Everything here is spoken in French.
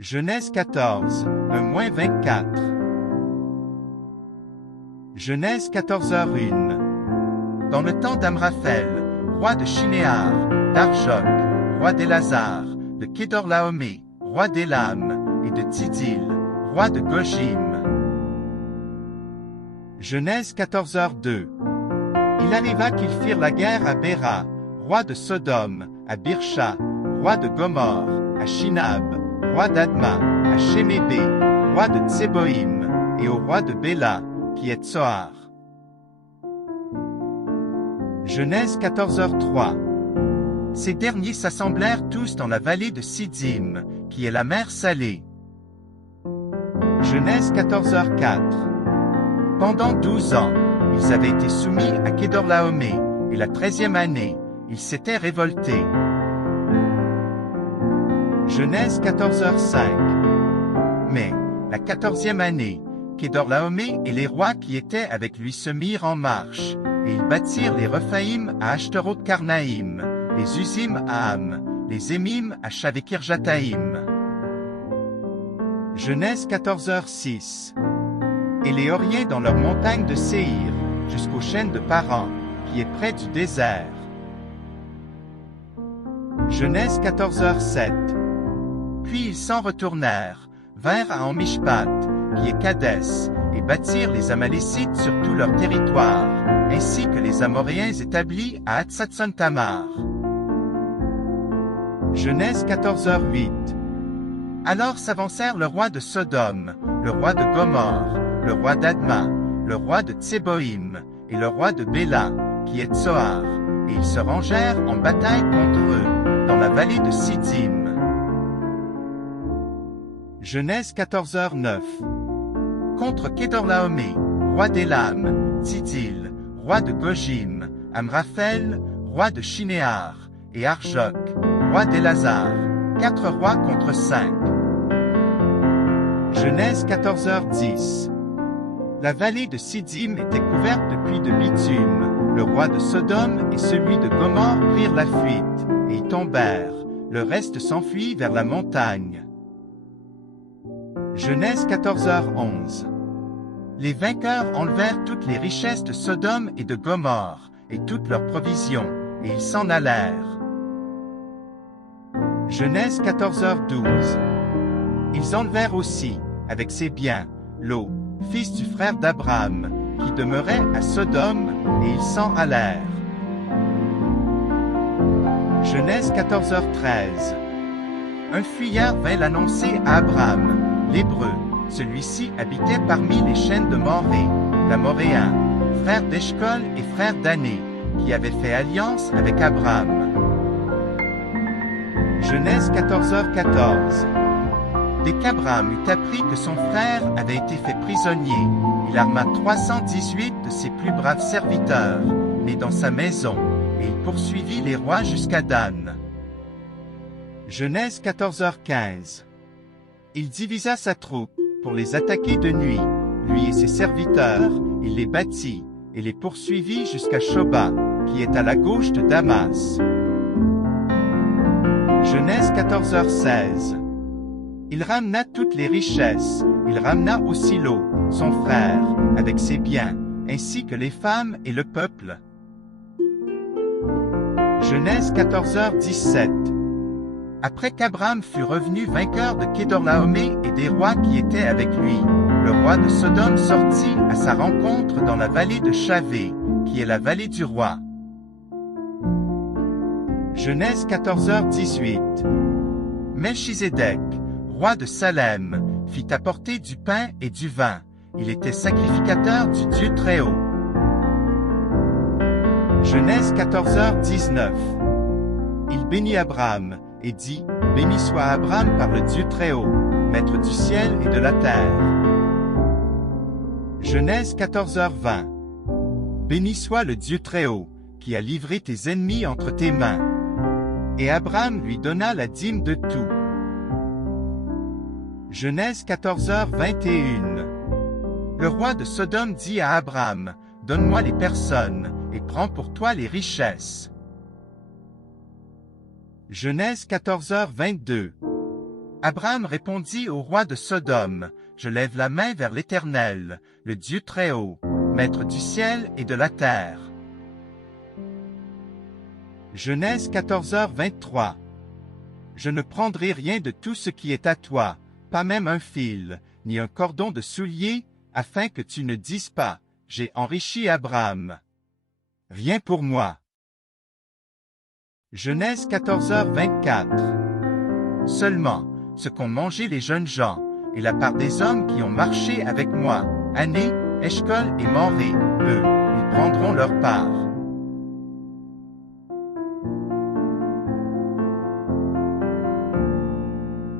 Genèse 14, 1-24. Genèse 14h1. Dans le temps d'Amraphel, roi de Shinéar, d'Arjok, roi d'Élazar, de Kédorlaomé, roi d'Élam, et de Tidil, roi de Gojim. Genèse 14h2. Il arriva qu'ils firent la guerre à Béra, roi de Sodome, à Birsha, roi de Gomorre, à Shinab, roi d'Adma, à Shemébé, roi de Tseboïm, et au roi de Béla, qui est Tsoar. Genèse 14h3. Ces derniers s'assemblèrent tous dans la vallée de Siddim, qui est la mer Salée. Genèse 14h4. Pendant 12 ans, ils avaient été soumis à Kédorlaomé, et la 13e année, ils s'étaient révoltés. Genèse 14h5. Mais, la 14e année, Kédorlaomé et les rois qui étaient avec lui se mirent en marche, et ils bâtirent les Rephaïm à Ashteroth-Karnaïm, les Usim à Ham, les Émim à Shavekirjataïm. Genèse 14h6. Et les Horiens dans leur montagne de Séhir, jusqu'aux chênes de Paran, qui est près du désert. Genèse 14h7. Puis ils s'en retournèrent, vinrent à Amishpat, qui est Kadès, et bâtirent les Amalécites sur tout leur territoire, ainsi que les Amoréens établis à Hatzatson-Tamar. Genèse 14h8. Alors s'avancèrent le roi de Sodome, le roi de Gomorre, le roi d'Adma, le roi de Tseboïm, et le roi de Béla, qui est Tsoar, et ils se rangèrent en bataille contre eux, dans la vallée de Siddim. Genèse 14h9. Contre Kédorlaomé, roi d'Élam, Tidil, roi de Gojim, Amraphel, roi de Shinéar, et Arjok, roi d'Élazar, 4 rois contre 5. Genèse 14h10. La vallée de Siddim était couverte de puits de bitume, le roi de Sodome et celui de Gomorre prirent la fuite, et y tombèrent, le reste s'enfuit vers la montagne. Genèse 14h11. Les vainqueurs enlevèrent toutes les richesses de Sodome et de Gomorre, et toutes leurs provisions, et ils s'en allèrent. Genèse 14h12. Ils enlevèrent aussi, avec ses biens, Lot, fils du frère d'Abraham, qui demeurait à Sodome, et ils s'en allèrent. Genèse 14h13. Un fuyard vint l'annoncer à Abraham, l'Hébreu. Celui-ci habitait parmi les chênes de Morée, l'Amoréen, frère d'Eshcol et frère d'Ané, qui avait fait alliance avec Abraham. Genèse 14h14. Dès qu'Abraham eut appris que son frère avait été fait prisonnier, il arma 318 de ses plus braves serviteurs, nés dans sa maison, et il poursuivit les rois jusqu'à Dan. Genèse 14h15. Il divisa sa troupe, pour les attaquer de nuit, lui et ses serviteurs, il les battit, et les poursuivit jusqu'à Shoba, qui est à la gauche de Damas. Genèse 14h16. Il ramena toutes les richesses, il ramena aussi Lot, son frère, avec ses biens, ainsi que les femmes et le peuple. Genèse 14h17. Après qu'Abraham fut revenu vainqueur de Kédorlaomé et des rois qui étaient avec lui, le roi de Sodome sortit à sa rencontre dans la vallée de Shavé, qui est la vallée du roi. Genèse 14h18. Melchizedek, roi de Salem, fit apporter du pain et du vin. Il était sacrificateur du Dieu Très-Haut. Genèse 14h19. Il bénit Abraham, et dit, « Béni soit Abraham par le Dieu Très-Haut, maître du ciel et de la terre. » Genèse 14h20. Béni soit le Dieu Très-Haut, qui a livré tes ennemis entre tes mains. Et Abraham lui donna la dîme de tout. Genèse 14h21. Le roi de Sodome dit à Abraham, « Donne-moi les personnes, et prends pour toi les richesses. » Genèse 14h22. Abraham répondit au roi de Sodome, « Je lève la main vers l'Éternel, le Dieu très-haut, maître du ciel et de la terre. » Genèse 14h23. Je ne prendrai rien de tout ce qui est à toi, pas même un fil, ni un cordon de soulier, afin que tu ne dises pas, j'ai enrichi Abraham. Rien pour moi. Genèse 14h24. Seulement, ce qu'ont mangé les jeunes gens, et la part des hommes qui ont marché avec moi, Ané, Eshcol et Moré, eux, ils prendront leur part.